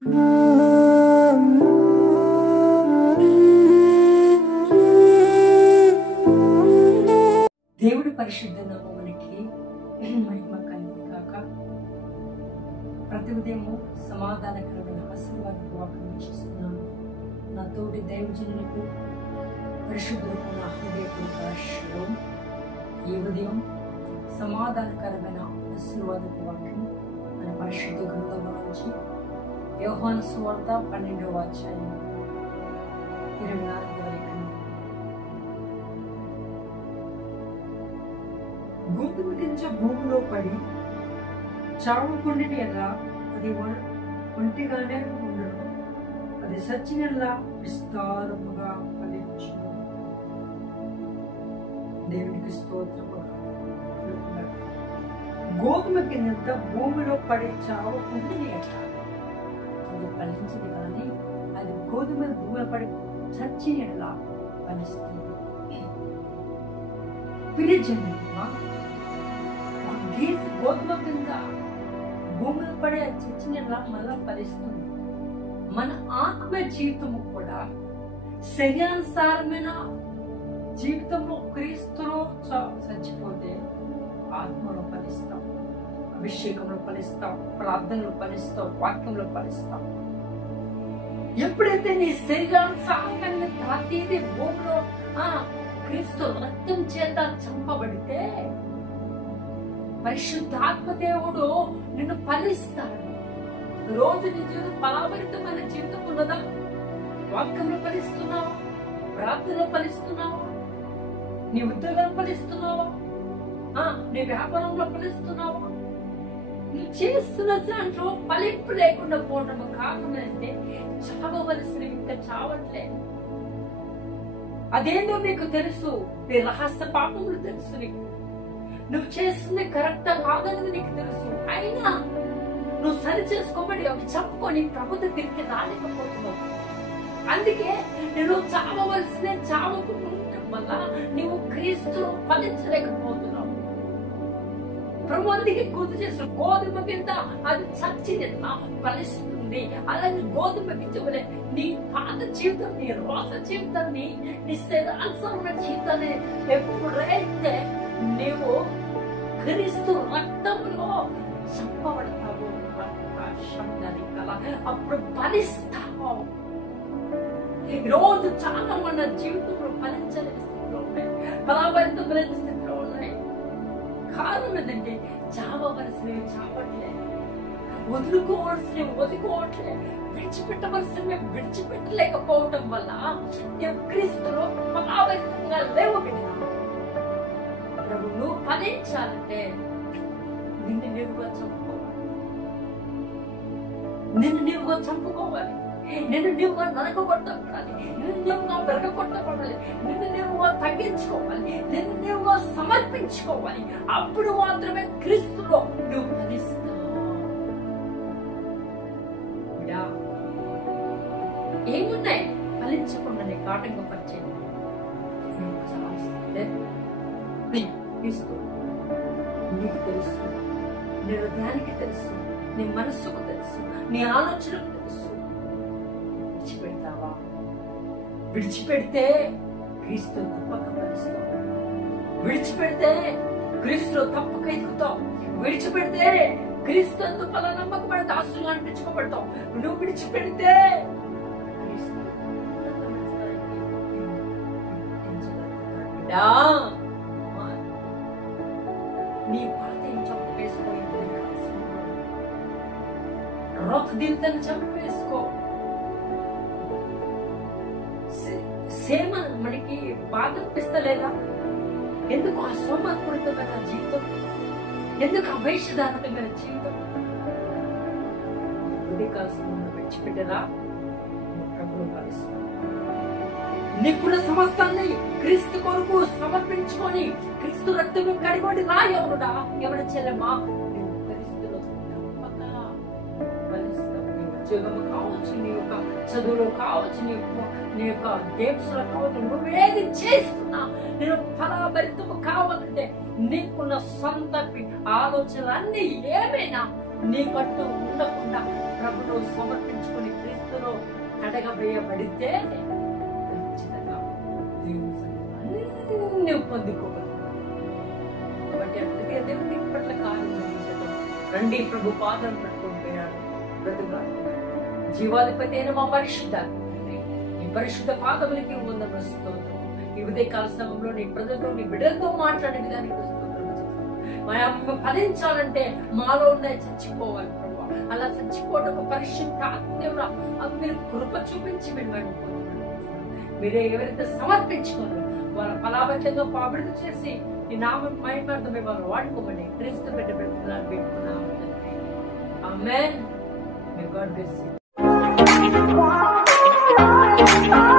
దేవుడి పరిశుద్ధ నామమునికి మహిమ కలుగును గాక. ప్రతి ఉదయము సమాధానకరమైన ఆశీర్వాదపు వాక్యం చేస్తున్నాను. నా తోటి దైవజనులకు పరిశుద్ధులకు నా హృదయపూర్వక శుభం. ఈ ఉదయం సమాధానకరమైన ఆశీర్వాదపు వాక్యం మన పరిశుద్ధ గ్రంథంలో నుంచి యోహాను సువార్త 12వ అధ్యాయం 24వ లేఖనం. గోధుమ గింజ భూమిలో పడి చావకుండిన ఎలా అది ఒంటిగానే ఉండదు, అది సచ్చినలా విస్తారముగా ఫలించును. దేవునికి స్తోత్రము. గోధుమ గింజ భూమిలో పడి చావకుండిన ఎలా అది ఫలించదు, కానీ అది గోధుమ భూమిలో పడి చచ్చినలా ఫలిస్తుంది. ప్రియజనుడా, గోధుమ కింద భూమిలో పడే చచ్చినలా మళ్ళా ఫలిస్తుంది. మన ఆత్మ జీవితము కూడా శరీరానుసారమైన జీవితంలో క్రీస్తులో చచ్చిపోతే ఆత్మలో ఫలిస్తాం, అభిషేకంలో ఫలిస్తాం, ప్రార్థనలో ఫలిస్తాం, వాక్యంలో ఫలిస్తాం. ఎప్పుడైతే నీ శరీరానుసారమైన ప్రతిదీ భూమిలో క్రీస్తు రక్తం చేత చంపబడితే పరిశుద్ధాత్మ దేవుడు నిన్ను ఫలిస్తాడు. రోజు నీ జీవితం ఫలభరితమైన జీవితం ఉన్నదా? వాక్యంలో ఫలిస్తున్నావా? ప్రార్థనలో ఫలిస్తున్నావా? నీ ఉద్యోగంలో ఫలిస్తున్నావా? నీ వ్యాపారంలో ఫలిస్తున్నావా? నీ చేస్తున్న దాంట్లో ఫలింపు లేకుండా పోవడం కారణం అంటే చావవలసిన ఇంకా చావట్లేదు. అదేందో నీకు తెలుసు, నీ రహస్య పాపములు తెలుసు, నీకు నువ్వు చేస్తుంది కరెక్ట్ కాదనేది నీకు తెలుసు. అయినా నువ్వు సరి చేసుకోబడి అవి చెప్పుకొని ప్రభుత్వ తిరిగి రాలేకపోతున్నావు. అందుకే నేను చావవలసిన చావకుండా వల్ల నువ్వు క్రీస్తులో ఫలించలేకపోతున్నావు. ప్రభు అందుకే గుర్తు చేసిన గోధుమ కింద అది చచ్చినట్లా ఫలిస్తుంది. అలాగే గోధుమ గింజలే నీ పాత జీవితం, నీ రోత జీవితాన్ని, నీ శరీరానుసారమైన జీవితాన్ని ఎప్పుడైతే నీవు క్రీస్తు రక్తంలో చంపబడతావు, అప్పుడు ఫలిస్తావు. రోజు చాలా మన జీవితంలో ఫలించలేని స్థితిలో ఉన్నాయి, ఫలాభరితమైన స్థితిలో ఉన్నాయి. కారణం ఏంటంటే చావవలసినవి చావట్లేదు, వదులుకోవాల్సినవి వదులుకోవట్లేదు, విడిచిపెట్టవలసినవి విడిచిపెట్టలేకపోవటం వల్ల క్రీస్తులో ఫలాభరితంగా లేవు. ప్రభు నువ్వు ఫలించాలంటే నిన్ను నీవుగా చంపుకోవాలి, నిన్ను నీవుగా చంపుకోవాలి, నిన్ను నీవుగా నరకగొట్టబడాలి, నిన్ను నీవుగా వెరగొట్టబడాలి, నిన్ను నీవుగా తగ్గించుకోవాలి, నిన్ను నీవుగా సమర్పించుకోవాలి. అప్పుడు మాత్రమే క్రీస్తులో నువ్వు ఫలిస్తావు. ఏమున్నాయి ఫలించకుండా నీకు ఆటంకపరిచేది? నీకు తెలుసు, నీ హృదయానికి తెలుసు, నీ మనస్సుకు తెలుసు, నీ ఆలోచనకు తెలుసు. విడిచిపెడతావా? విడిచిపెడితే క్రీస్తు తప్పక ఫలిస్తావు, విడిచిపెడితే క్రీస్తులో తప్పక ఎదుగుతావు, విడిచిపెడితే క్రీస్తు ఎందుకు అలా నమ్మకమైన దాసులు అనిపించుకోబడతావు. నువ్వు విడిచిపెడితే క్రీస్తు నీ పాతని చంపేసుకోయింది, రొక్దిల్తని చంపేసుకో. సేమ మనకి బాధ అనిపిస్తలేదా? ఎందుకు ఆ సోమర్పూరితమైన జీవితం, ఎందుకు ఆ వేషధారకమైన జీవితం? కాల్సిన విడిచిపెట్టరా? ప్రభువు కలుస్తాడు. నీకున్న సమస్తాన్ని క్రీస్తు కొరకు సమర్పించుకొని క్రీస్తు రక్తము కడిగొని రా. ఎవరుడా, ఎవరి చెల్లెమ్మా, నువ్వు క్రీస్తులో తప్పక ఫలిస్తావు. నీ ఉద్యోగము కావచ్చు, నీ యొక్క చదువులో కావచ్చు, నీ యొక్క గేమ్స్ లో కావచ్చు, నువ్వేది చేస్తున్నా నేను ఫలభరితము కావాలంటే నీకున్న సొంత ఆలోచనలు అన్ని ఏమైనా నీకంటూ ఉండకుండా ప్రభువు సమర్పించుకో. రక్తంలో కడగబేయబడితే ఖచ్చితంగా దేవుని సన్నిధిని అన్ని పొందుకోగలుగుతాం. కాబట్టి అందుకే దేవుని పట్ల కార్యం చేయించడం. రండి ప్రభు పాదం పట్టుకుంటున్నాడు బ్రతుకులాడు. జీవాధిపతి అయిన మా పరిశుద్ధాత్మ నీ పరిశుద్ధ పాదములకి వందనములు. ఈ ఉదయకాల సమయంలో నీ ప్రజలతో నీ బిడ్డలతో మాట్లాడే విధానికి మేము ఫలించాలంటే మాలో ఉన్నాయి చచ్చిపోవాలి ప్రభు. అలా చచ్చిపోవడం పరిశుద్ధ ఆత్మ మీరు కృప చూపించి మేము మీరే ఎవరైతే సమర్పించుకున్నారో వాళ్ళ ఫలాభక్యంతో పాబిడి చేసి ఈ నామం మహిమార్థమే వాళ్ళు వాడుకోమని క్రీస్తు బిడ్డ పెడుతున్నాము. ఆమేన్. May God bless you.